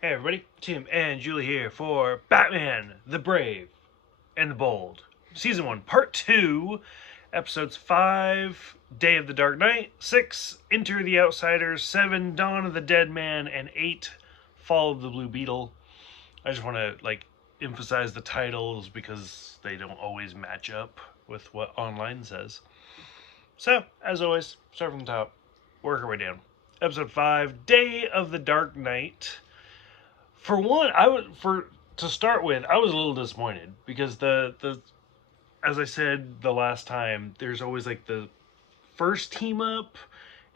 Hey everybody, Tim and Julie here for Batman, the Brave and the Bold. Season 1, Part 2, Episodes 5, Day of the Dark Knight, 6, Enter the Outsiders, 7, Dawn of the Dead Man, and 8, Fall of the Blue Beetle. I just want to emphasize the titles because they don't always match up with what online says. So, as always, start from the top, work our way down. Episode 5, Day of the Dark Knight. For one, to start with, I was a little disappointed because the as I said the last time, there's always like the first team up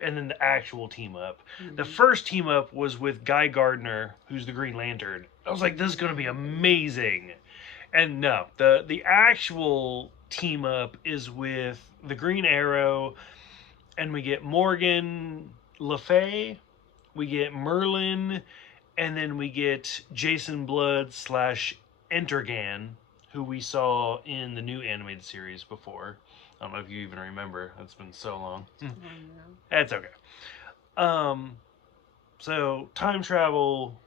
and then the actual team up. Mm-hmm. The first team up was with Guy Gardner, who's the Green Lantern. I was like, this is going to be amazing. And no, the actual team up is with the Green Arrow, and we get Morgan Le Fay, we get Merlin, and then we get Jason Blood slash Entergan, who we saw in the new animated series before. I don't know if you even remember. It's been so long. That's okay. So time travel,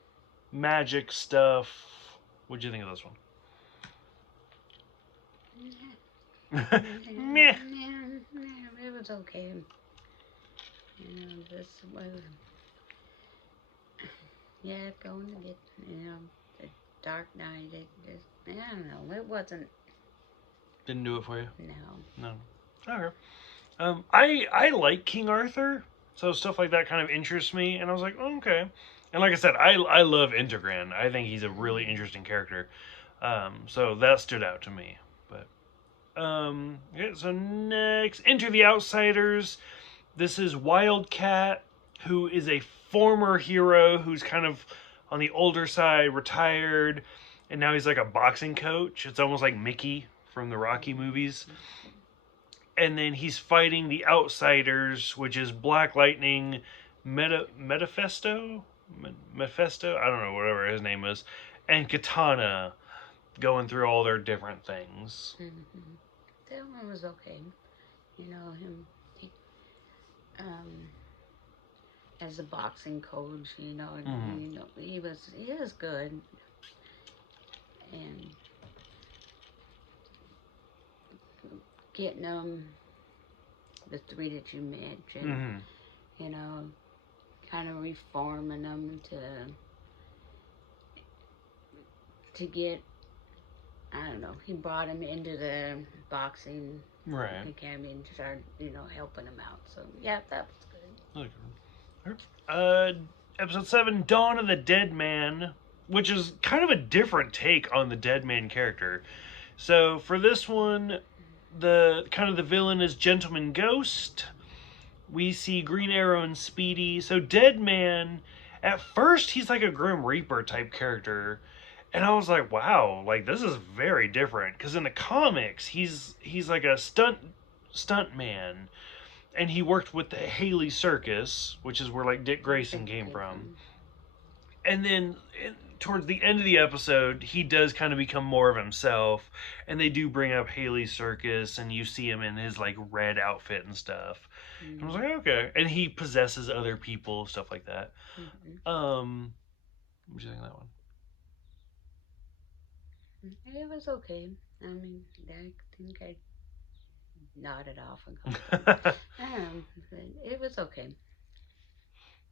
magic stuff. What'd you think of this one? Meh. It was okay. This was, going to get, the Dark Knight. I don't know. It wasn't. Didn't do it for you? No. Okay. I like King Arthur, so stuff like that kind of interests me, and I was like, oh, okay. And like I said, I love Integran. I think he's a really interesting character. So that stood out to me. But so next, Enter the Outsiders. This is Wildcat, who is a former hero who's kind of on the older side, retired, and now he's like a boxing coach. It's almost like Mickey from the Rocky movies. And then he's fighting the Outsiders, which is Black Lightning, Mephisto? I don't know, whatever his name is, and Katana, going through all their different things. Mm-hmm. That one was okay. Him as a boxing coach, mm-hmm. He was good. And getting the three that you mentioned, mm-hmm. Kind of reforming them to get, I don't know, he brought him into the boxing academy and started, helping him out. So yeah, that was good. Episode 7, Dawn of the Dead Man, which is kind of a different take on the Dead Man character. So for this one, the villain is Gentleman Ghost. We see Green Arrow and Speedy. So Dead Man, at first he's like a Grim Reaper type character, and I was like, wow, like this is very different. Because in the comics, he's like a stunt man, and he worked with the Haley Circus, which is where like Dick Grayson came from. And then towards the end of the episode, he does kind of become more of himself, and they do bring up Haley Circus, and you see him in his like red outfit and stuff. Mm-hmm. And I was like, okay, and he possesses other people, stuff like that. Mm-hmm. What do you think of that one? It was okay. I mean, I think I nodded off and it was okay.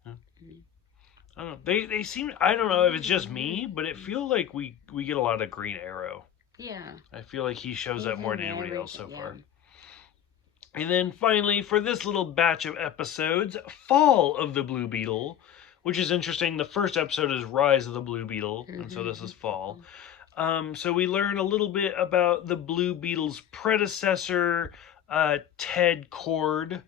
Yeah. Mm-hmm. I don't know. They seem. I don't know if it's just me, but it feels like we get a lot of Green Arrow. Yeah. I feel like he shows up more than anybody else so far. And then finally, for this little batch of episodes, Fall of the Blue Beetle, which is interesting. The first episode is Rise of the Blue Beetle, and so this is Fall. So we learn a little bit about the Blue Beetle's predecessor, Ted Kord.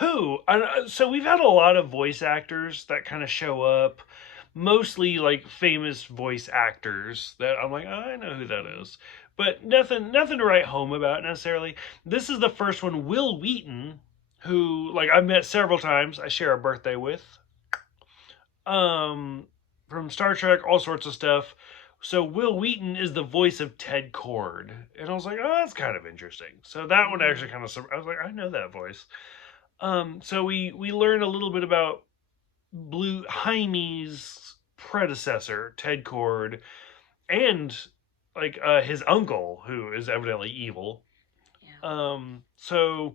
So we've had a lot of voice actors that kind of show up, mostly like famous voice actors that I'm like, oh, I know who that is, but nothing to write home about necessarily. This is the first one, Will Wheaton, who like I've met several times. I share a birthday with, from Star Trek, all sorts of stuff. So Will Wheaton is the voice of Ted Kord, and I was like, oh, that's kind of interesting. So that one actually kind of, I was like, I know that voice. So we learn a little bit about Jaime's predecessor, Ted Kord, and like his uncle, who is evidently evil. Yeah. So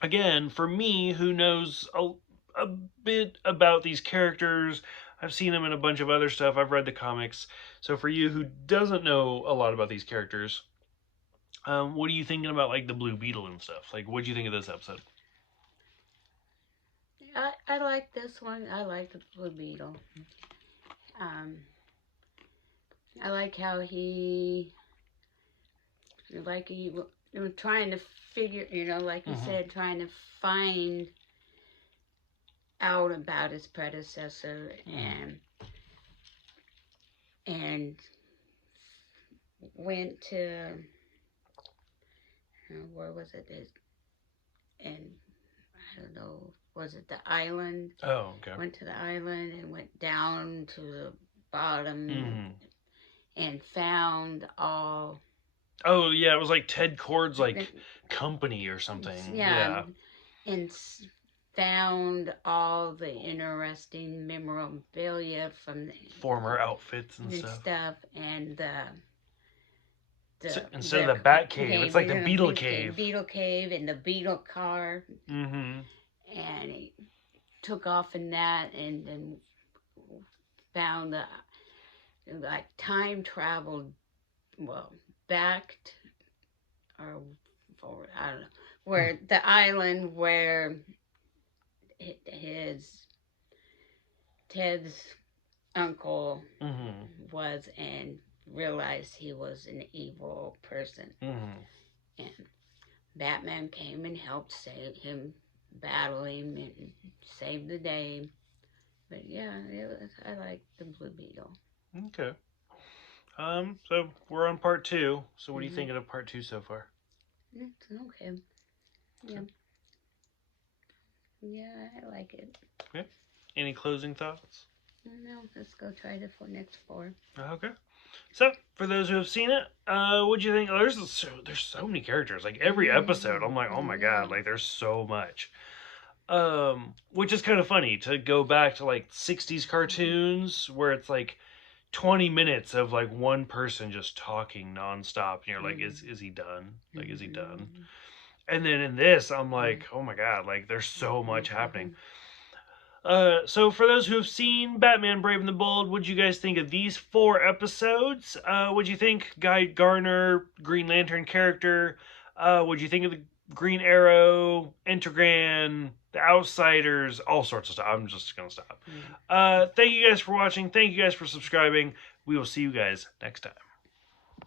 again, for me, who knows a bit about these characters, I've seen them in a bunch of other stuff. I've read the comics. So for you who doesn't know a lot about these characters, what are you thinking about like the Blue Beetle and stuff? Like, what do you think of this episode? I like this one. I like the Blue Beetle. I like how he was trying to figure, like you said, trying to find out about his predecessor and went to where was it? And I don't know, was it the island? Oh, okay. Went to the island and went down to the bottom and found all. Oh yeah, it was like Ted Kord's like company or something. Yeah. And found all the interesting memorabilia from the former outfits and stuff and instead of the Bat Cave, it's like the Beetle Cave. Beetle Cave and the Beetle car. And he took off in that and then found like time traveled, back or forward, I don't know, where the island where Ted's uncle was and realized he was an evil person. And Batman came and helped save him, battle him, and save the day. But yeah, I like the Blue Beetle. Okay. So we're on part 2. So what are you thinking of part 2 so far? It's okay. Yeah. Yeah, I like it. Okay. Any closing thoughts? No, let's go try the next 4. Okay. So, for those who have seen it, what'd you think? There's so many characters. Like, every episode, I'm like, oh my god, like, there's so much. Which is kind of funny, to go back to, like, 60s cartoons, where it's, like, 20 minutes of, like, one person just talking nonstop, and you're like, is he done? Like, is he done? And then in this, I'm like, oh my god, like, there's so much happening. So for those who have seen Batman Brave and the Bold, what did you guys think of these 4 episodes? What did you think Guy Garner, Green Lantern character? What did you think of the Green Arrow, Integran, The Outsiders, all sorts of stuff. I'm just going to stop. Thank you guys for watching. Thank you guys for subscribing. We will see you guys next time.